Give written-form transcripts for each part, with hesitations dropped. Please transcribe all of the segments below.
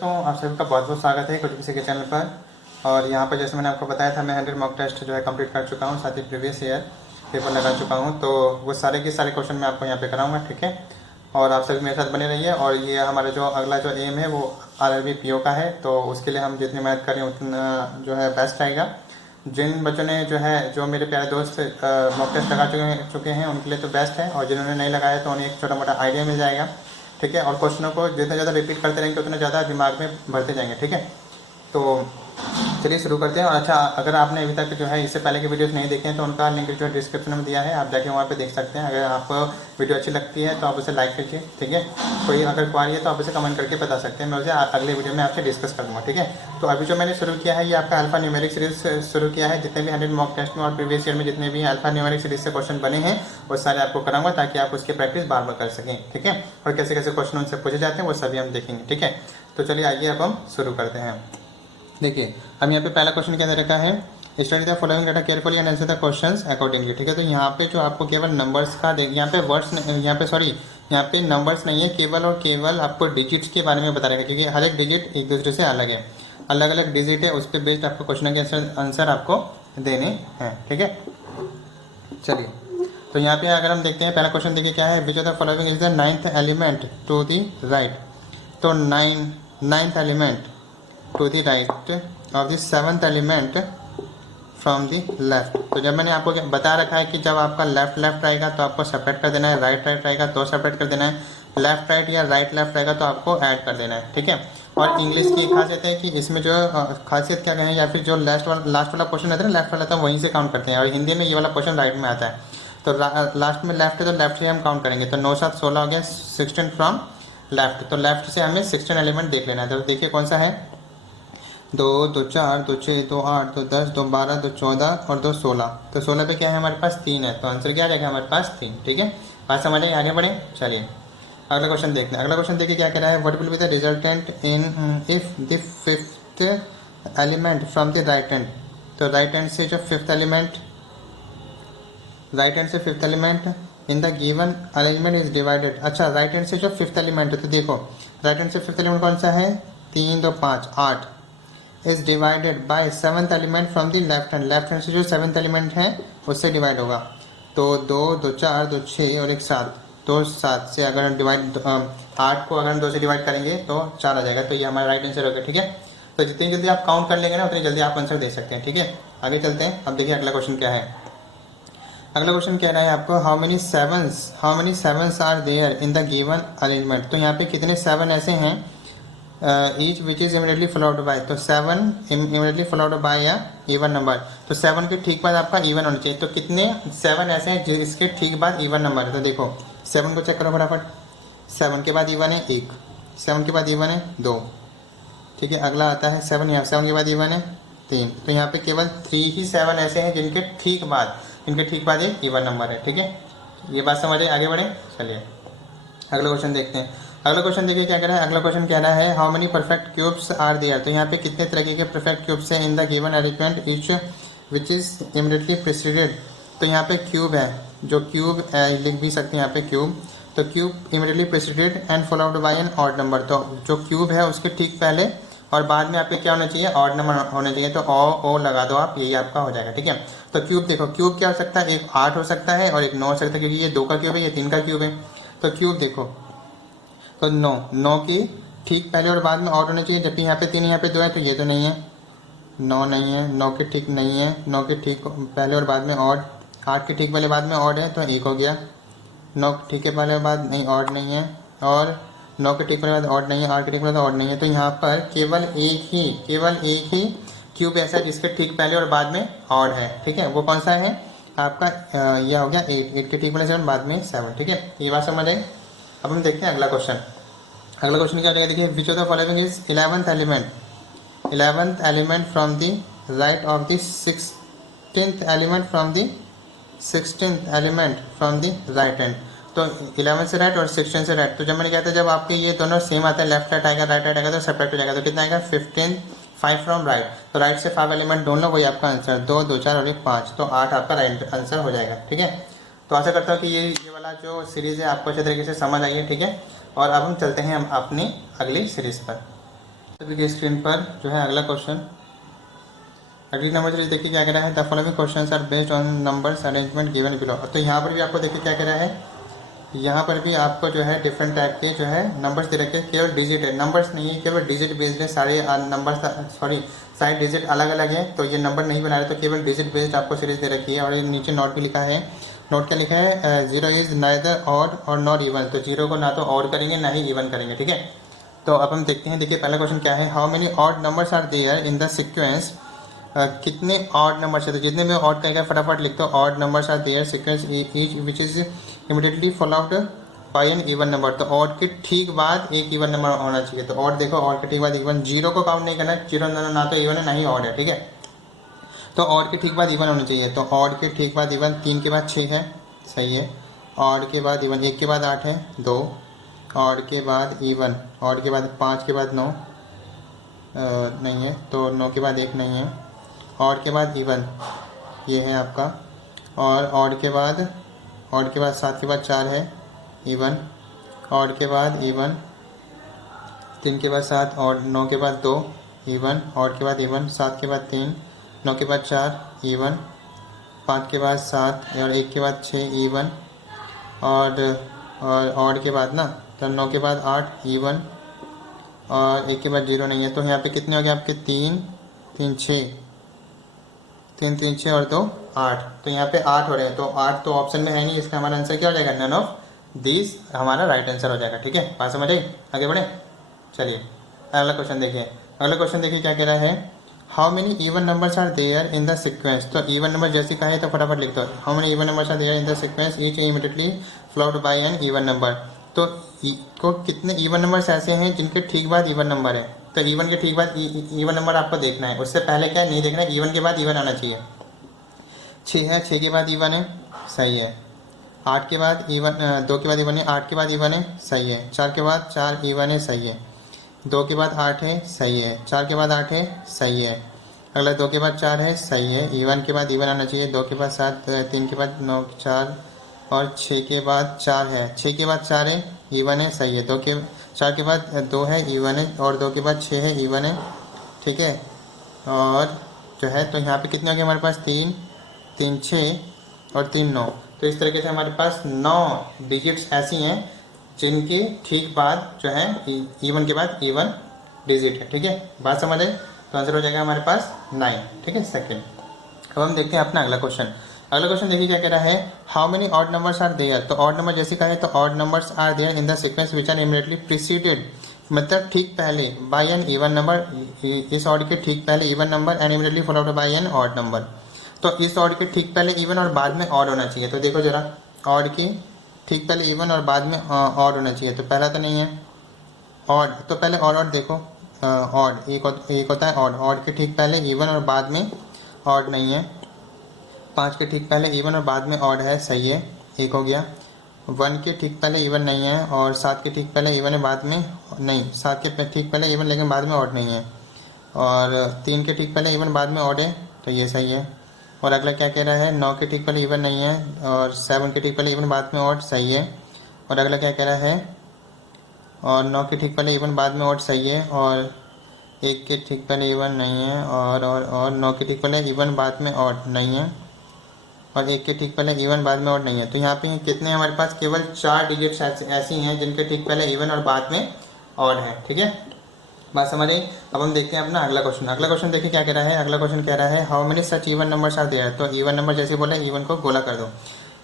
तो आप सभी का बहुत बहुत स्वागत है कुछ किसी के चैनल पर। और यहाँ पर जैसे मैंने आपको बताया था, मैं 100 मॉक टेस्ट जो है कंप्लीट कर चुका हूँ, साथ ही प्रीवियस ईयर पेपर लगा चुका हूँ। तो वो सारे के सारे क्वेश्चन मैं आपको यहाँ पे कराऊंगा, ठीक है। और आप सभी मेरे साथ बने रहिए। और ये हमारा जो अगला जो एम है वो आरआरबी पीओ का है, तो उसके लिए हम जितनी मेहनत करें उतना जो है बेस्ट आएगा। जिन बच्चों ने जो है, जो मेरे प्यारे दोस्त मॉक टेस्ट लगा चुके हैं उनके लिए तो बेस्ट है, और जिन्होंने नहीं लगाया तो उन्हें एक छोटा मोटा आइडिया मिल जाएगा, ठीक है। और क्वेश्चनों को जितना ज़्यादा रिपीट करते रहेंगे उतना ज़्यादा दिमाग में भरते जाएंगे, ठीक है। तो चलिए शुरू करते हैं। और अच्छा, अगर आपने अभी तक जो है इससे पहले के वीडियोस नहीं देखे हैं तो उनका लिंक जो है डिस्क्रिप्शन में दिया है, आप जाके वहाँ पे देख सकते हैं। अगर आपको वीडियो अच्छी लगती है तो आप उसे लाइक कीजिए, ठीक है। कोई अगर क्वारी है तो आप उसे कमेंट करके बता सकते हैं, मैं उसे अगले वीडियो में आपसे डिस्कस कर दूँगा, ठीक है। तो अभी जो मैंने शुरू किया है ये आपका अल्फा न्यूमेरिक सीरीज शुरू किया है। जितने भी 100 मॉक टेस्ट में और प्रीवियस ईयर में जितने भी अल्फा न्यूमेरिक सीरीज से क्वेश्चन बने हैं वो सारे आपको कराऊंगा, ताकि आप उसकी प्रैक्टिस बार बार कर सकें, ठीक है। और कैसे कैसे क्वेश्चन उनसे पूछे जाते हैं वो सभी हम देखेंगे, ठीक है। तो चलिए आइए अब हम शुरू करते हैं। देखिए, हम यहाँ पे पहला क्वेश्चन क्या दे रखा है, study the following data carefully and answer the questions accordingly, ठीक है। तो यहाँ पे जो आपको केवल नंबर्स का यहाँ पे वर्ड्स, यहाँ पे नंबर्स नहीं है, केवल और केवल आपको डिजिट्स के बारे में बता रहेगा, क्योंकि हर एक डिजिट एक दूसरे से अलग है, अलग अलग डिजिट है, उस पर बेस्ड आपको क्वेश्चन के आंसर आपको देने हैं, ठीक है। चलिए, तो यहाँ पे अगर हम देखते हैं पहला क्वेश्चन देखिए क्या है, which of the following is the ninth element to the right. तो ninth element to the right of the seventh element from the left. तो जब मैंने आपको बता रखा है कि जब आपका लेफ्ट लेफ्ट रहेगा तो आपको सेपरेट कर देना है, राइट राइट रहेगा तो सेपरेट कर देना है, लेफ्ट राइट या राइट लेफ्ट रहेगा तो आपको ऐड कर देना है, ठीक है। और इंग्लिश की खासियत है कि इसमें जो खासियत क्या कहें, या फिर जो लास्ट वाला क्वेश्चन रहता है ना, लेफ्ट वाला, तो वहीं से काउंट करते हैं। और हिंदी में ये वाला क्वेश्चन राइट में आता है, तो लास्ट में लेफ्ट है तो लेफ्ट से हम काउंट करेंगे। तो 9 7 16 हो गया, 16 फ्रॉम लेफ्ट। तो लेफ्ट से हमें 16 एलिमेंट देख लेना है। तो देखिए कौन सा है, 2 2 4 2 6 2 8 2 10 2 12 2 14 और 2 16। तो 16 पे क्या है हमारे पास 3 है, तो आंसर क्या रहेगा हमारे पास 3, ठीक है। बात समझ आए, आगे बढ़े। चलिए अगला क्वेश्चन देखते हैं। अगला क्वेश्चन देखिए क्या कह रहा है, what will be the resultant in if the fifth element from the right hand. तो राइट हैंड से जो फिफ्थ एलिमेंट, राइट हैंड से fifth element in the given arrangement is divided. अच्छा, राइट हैंड से जो फिफ्थ एलिमेंट है, तो देखो राइट हैंड से फिफ्थ एलिमेंट कौन सा है, 3 2 5 8 is divided by seventh element from the left hand. Left hand से जो सेवंथ एलिमेंट है उससे डिवाइड होगा। तो 2 2 4 2 6 और एक 7, तो 7 से अगर हम डिवाइड 8 को अगर हम 2 से डिवाइड करेंगे तो 4 आ जाएगा। तो ये हमारा राइट आंसर होगा, ठीक है। तो जितनी जल्दी आप काउंट कर लेंगे ना उतनी जल्दी आप आंसर दे सकते हैं, ठीक है। आगे चलते हैं। अब देखिए अगला क्वेश्चन क्या है। अगला क्वेश्चन कह रहा है आपको, how many sevens are there in the given arrangement. तो यहाँ पे कितने 7 ऐसे हैं, each which is immediately followed by. तो 7 इमीडिएटली फॉलोड बाय या इवन नंबर। तो 7 के ठीक बाद आपका इवन होना चाहिए। तो कितने 7 ऐसे हैं जिसके ठीक बाद इवन नंबर है। तो देखो 7 को चेक करो फटाफट, 7 के बाद इवन है 1, 7 के बाद इवन है 2, ठीक है। अगला आता है 7, यहाँ 7 के बाद इवन है 3। तो यहाँ पे केवल 3 ही 7 ऐसे हैं जिनके ठीक बाद एक इवन नंबर है, ठीक है। ये बात समझ आए, आगे बढ़े। चलिए अगला क्वेश्चन देखते हैं। अगला क्वेश्चन देखिए क्या कह रहा है। अगला क्वेश्चन कह रहा है, how many perfect cubes are there. तो यहाँ पे कितने तरीके के परफेक्ट क्यूब्स हैं in the given arrangement each which is immediately preceded. तो यहाँ पे क्यूब है, जो क्यूब लिख भी सकते हैं यहाँ पे क्यूब। तो cube immediately preceded and followed by an odd number. तो जो क्यूब है उसके ठीक पहले और बाद में आपके क्या होना चाहिए, ऑड नंबर होना चाहिए। तो ओ लगा दो आप, यही आपका हो जाएगा, ठीक है। तो क्यूब देखो, क्यूब क्या हो सकता है, एक 8 हो सकता है और एक 9 हो सकता है, क्योंकि ये 2 का क्यूब है, ये 3 का क्यूब है। तो क्यूब देखो, तो 9 की ठीक पहले और बाद में ऑड होना चाहिए, जबकि यहाँ पे 3 यहाँ पे 2 है, तो ये तो नहीं है, 9 नहीं है, 9 के ठीक नहीं है, 9 के ठीक पहले और बाद में ऑड, 8 के ठीक पहले बाद में ऑड है तो 1 हो गया, 9 के ठीक के पहले बाद नहीं ऑड नहीं है, और 9 के ठीक पहले बाद ऑड नहीं है, 8 के ठीक पहले ऑड नहीं है। तो यहाँ पर केवल एक ही क्यूब ऐसा है जिसके ठीक पहले और बाद में ऑड है, ठीक है। वो कौन सा है आपका, यह हो गया 8 के ठीक पहले 7 बाद में 7, ठीक है। ये बात समझ आई। अब हम देखते हैं अगला क्वेश्चन। अगला क्वेश्चन क्या रहेगा, देखिए विच of the following is 11th element from the right of the 16th element from the right hand. तो 11 से राइट और 16 से राइट। तो जब मैंने कहा था जब आपके ये दोनों सेम आते हैं, लेफ्ट राइट आएगा राइट राइट आएगा तो सेपरेट हो जाएगा। तो कितना आएगा 15 5 फ्रॉम राइट। तो राइट से 5 एलिमेंट ढूंढ लो, वही आपका आंसर, 2 2 4 और 1 5। तो 8 आपका राइट आंसर हो जाएगा, ठीक है। तो आशा करता हूँ कि ये वाला जो सीरीज़ है आपको अच्छे तरीके से समझ आई है, ठीक है। और अब हम चलते हैं हम अपनी अगली सीरीज़ पर। सभी के स्क्रीन पर जो है अगला क्वेश्चन। अगली नंबर चलिए देखिए क्या कह रहा है। The following questions are based on numbers arrangement given below. तो यहाँ पर भी आपको देखिए क्या कह रहा है, यहाँ पर भी आपको जो है डिफरेंट टाइप के जो है नंबर्स दे रखे हैं। केवल डिजिट है, नंबर्स नहीं है, केवल डिजिट बेस्ड है। सारे नंबर्स सारे डिजिट अलग अलग है, तो ये नंबर नहीं बना रहे, तो केवल डिजिट बेस्ड आपको सीरीज दे रखी है। और ये नीचे नोट भी लिखा है। नोट क्या लिखा है, जीरो इज नाइदर ऑड और नॉट इवन। तो जीरो को ना तो ऑड करेंगे ना ही इवन करेंगे, ठीक है। तो अब हम देखते हैं। देखिए पहला क्वेश्चन क्या है, how many odd numbers are there in the sequence. कितने ऑड नंबर्स है, तो जितने में ऑड कहेगा फटाफट लिख दो। Odd numbers are there sequence each which is immediately followed by an even number. तो ऑड के ठीक बाद एक इवन नंबर होना चाहिए। तो ऑड देखो, ऑड के ठीक बाद इवन, जीरो को काउंट नहीं करना, जीरो ना तो इवन है ना ही ऑड है, ठीक है। तो ऑड के ठीक बाद इवन होना चाहिए। तो ऑड के ठीक बाद इवन, 3 के बाद 6 है, सही है। ऑड के बाद इवन, 1 के बाद 8 है, 2। ऑड के बाद इवन, ऑड के बाद 5 के बाद 9 नहीं है, तो 9 के बाद 1 नहीं है। ऑड के बाद इवन ये है आपका, और ऑड के बाद 7 के बाद 4 है इवन। ऑड के बाद इवन, 3 के बाद 7, और 9 के बाद 2 इवन। ऑड के बाद इवन, 7 के बाद 3, 9 के बाद 4 इवन। 5 के बाद 7 और 1 के बाद 6 इवन। और ऑड के बाद ना, तो 9 के बाद 8 इवन, और 1 के बाद 0 नहीं है। तो यहाँ पे कितने हो गए आपके, 3 3 6, 3 3 6 और 2 8। तो यहाँ पे 8 हो रहे हैं। तो 8 तो ऑप्शन में है नहीं, इसका हमारा आंसर क्या हो जाएगा, नन ऑफ दिस हमारा राइट आंसर हो जाएगा, ठीक है। बात समझ आई, आगे बढ़े। चलिए अगला क्वेश्चन देखिए। अगला क्वेश्चन देखिए क्या कह रहा है, how many even numbers are there in the sequence. तो इवन नंबर जैसे कहे तो फटाफट लिख दो। How many even numbers are there in the sequence each immediately followed by an even number. तो कितने इवन नंबर्स ऐसे हैं जिनके ठीक बाद इवन नंबर है। तो इवन के ठीक बाद इवन नंबर आपको देखना है, उससे पहले क्या नहीं देखना है, इवन के बाद इवन आना चाहिए। 6 है, 6 के बाद इवन है, सही है। 8 के बाद इवन, 2 के बाद इवन है, 8 के बाद इवन है, सही है। 4 के बाद 4 इवन है, सही है। 2 के बाद 8 है, सही है। 4 के बाद 8 है, सही है। अगला 2 के बाद 4 है, सही है। इवन के बाद इवन आना चाहिए। 2 के बाद 7, 3 के बाद 9, 4 और 6 के बाद 4 है। 6 के बाद 4 है, इवन है, सही है। 4 के बाद 2 है, इवन है। और 2 के बाद 6 है, इवन है, ठीक है। और जो है तो यहाँ पे कितने हो गए हमारे पास, 3 3 6 और 3 9। तो इस तरीके से हमारे पास 9 डिजिट्स ऐसी हैं जिनके ठीक बाद जो है इवन के बाद इवन डिजिट है, ठीक है। बात समझ आए, तो आंसर हो जाएगा हमारे पास 9, ठीक है, सेकंड। अब हम देखते हैं अपना अगला क्वेश्चन। अगला क्वेश्चन देखिए क्या कह रहा है, how many odd numbers are there. तो ऑड नंबर जैसे कहे तो odd numbers are there in the sequence which are immediately preceded, मतलब ठीक पहले बाय एन इवन नंबर। इस ऑड के ठीक पहले even number and immediately followed by an odd number. तो इस ऑड के ठीक पहले इवन और बाद में ऑड होना चाहिए। तो देखो जरा, ऑड के ठीक पहले इवन और बाद में ऑड होना चाहिए। तो पहला तो नहीं है ऑड, तो पहले ऑड देखो, ऑड एक होता है ऑड। ऑड के ठीक पहले इवन और बाद में ऑड नहीं है। 5 के ठीक पहले इवन और बाद में ऑड है, सही है, एक हो गया। 1 के ठीक पहले इवन नहीं है, और 7 के ठीक पहले इवन है, बाद में नहीं। 7 के ठीक पहले इवन लेकिन बाद में ऑड नहीं है। और 3 के ठीक पहले इवन बाद में ऑड है, तो ये सही है। और अगला क्या कह रहा है, 9 के ठीक पहले इवन नहीं है, और 7 के ठीक पहले इवन बाद में ऑड, सही है। और अगला क्या कह रहा है, और 9 के ठीक पहले इवन बाद में ऑड, सही है। और 1 के ठीक पहले इवन नहीं है, और 9 के ठीक पहले इवन बाद में ऑड नहीं है, और 1 के ठीक पहले इवन बाद में ऑड नहीं है। तो यहाँ पे कितने हमारे पास, केवल 4 डिजिट्स ऐसी हैं जिनके ठीक पहले इवन और बाद में ऑड है, ठीक है। बात समझ आई। अब हम देखते हैं अपना अगला क्वेश्चन। अगला क्वेश्चन देखिए क्या कह रहा है। अगला क्वेश्चन कह रहा है, how many such even numbers are there. तो इवन नंबर जैसे बोला, इवन को गोला कर दो।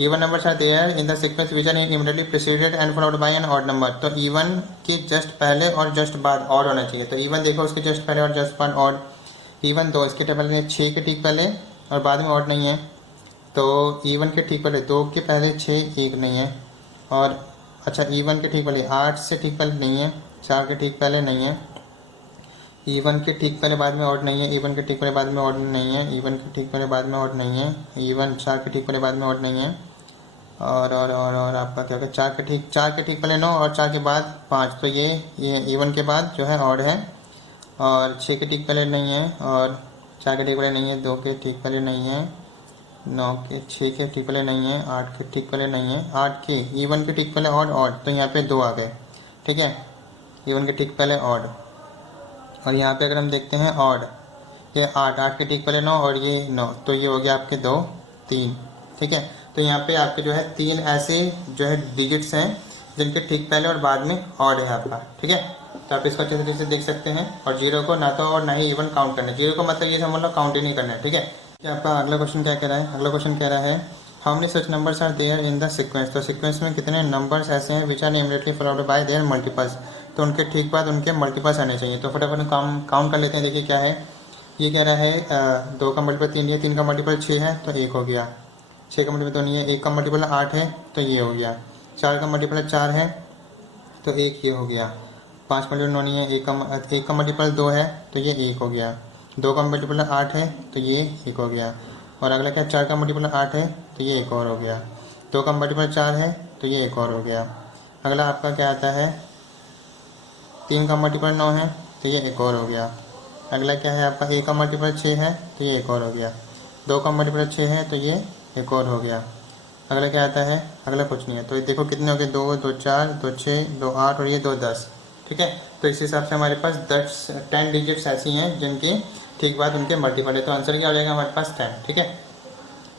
Even numbers are there in the sequence which are immediately preceded and followed by an odd number. तो इवन के जस्ट पहले और जस्ट बाद ऑड होना चाहिए। तो इवन देखो, उसके जस्ट पहले और जस्ट बाद ऑड। इवन 2, इसके पहले 6 के ठीक पहले और बाद में ऑड नहीं है। तो इवन के ठीक पहले 2 के पहले 6 1 नहीं है। और अच्छा, इवन के ठीक पहले 8 से ठीक पहले नहीं है। 4 के ठीक पहले नहीं है। इवन के ठीक पहले बाद में ऑड नहीं है। इवन के ठीक पहले बाद में ऑड नहीं है। इवन के ठीक पहले बाद में ऑड नहीं है। इवन 4 के ठीक पहले बाद में ऑड नहीं है। और आपका क्या होगा, 4 के ठीक पहले 9 और 4 के बाद 5। तो ये इवन के बाद जो है ऑड है। और 6 के ठीक पहले नहीं है, और 4 के ठीक पहले नहीं है। 2 के ठीक पहले नहीं है। 9 के 6 के ठीक पहले नहीं है। 8 के ठीक पहले नहीं है। 8 के इवन के ठीक पहले ऑड, तो यहाँ पे 2 आ गए, ठीक है। इवन के ठीक पहले ऑड, और यहाँ पे अगर हम देखते हैं ऑड, ये 8, 8 के ठीक पहले 9 और ये 9, तो ये हो गया आपके 2 3। ठीक है, तो यहाँ पे आपके जो है 3 ऐसे जो है डिजिट्स हैं जिनके ठीक पहले और बाद में ऑड है आपका। ठीक है, तो आप इसको अच्छे तरीके से देख सकते हैं। और जीरो को ना तो और ना ही इवन काउंट करना है, जीरो को मतलब ये समझ लो काउंट ही नहीं करना है। ठीक है, तो आपका अगला क्वेश्चन क्या कह रहा है, अगला क्वेश्चन कह रहा है how many such numbers are there in the sequence. तो सीक्वेंस में कितने नंबर्स ऐसे हैं which are immediately followed by their multiples, तो उनके ठीक बाद उनके मल्टीपल्स आने चाहिए। तो फटाफट काउंट कर लेते हैं। देखिए क्या है, ये कह रहा है 2 का मल्टीपल 3 है, 3 का मल्टीपल 6 है तो 1 हो गया, 6 का मल्टीपल तो नहीं है, 1 का मल्टीपल 8 है तो ये हो गया, 4 का मल्टीपल 4 है तो 1 ये हो गया, 5 का मल्टीपल 9 नहीं है, 1 का मल्टीपल 2 है तो ये 1 हो गया, 2 का मल्टीपल 8 है तो ये 1 हो गया, और अगला क्या 4 का मल्टीपल 8 है तो ये 1 और हो गया, 2 का मल्टीपल 4 है तो ये 1 और हो गया। अगला आपका क्या आता है 3 का मल्टीपल 9 है तो ये 1 और हो गया। अगला क्या है आपका 1 का मल्टीपल 6 है तो ये 1 और हो गया, 2 का मल्टीपल 6 है तो ये 1 और हो गया। अगला क्या आता है, अगला कुछ नहीं है। तो ये देखो कितने हो गए, 2 2 4 2 6 2 8 और ये 2 10। ठीक है, तो इस हिसाब से हमारे पास 10 डिजिट्स ऐसी हैं जिनके ठीक बाद उनके मल्टीपल है, तो आंसर क्या हो जाएगा हमारे पास 10। ठीक है,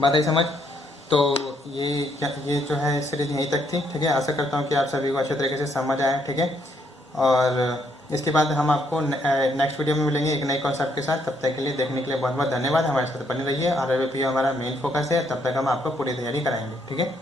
बात आई समझ। तो ये जो है सीरीज यहीं तक थी। ठीक है, आशा करता हूँ कि आप सभी को अच्छे तरीके से समझ आया। ठीक है, और इसके बाद हम आपको नेक्स्ट वीडियो में मिलेंगे एक नए कॉन्सेप्ट के साथ। तब तक के लिए देखने के लिए बहुत बहुत धन्यवाद। हमारे साथ बने रहिए, RRB हमारा मेन फोकस है, तब तक हम आपको पूरी तैयारी कराएंगे। ठीक है।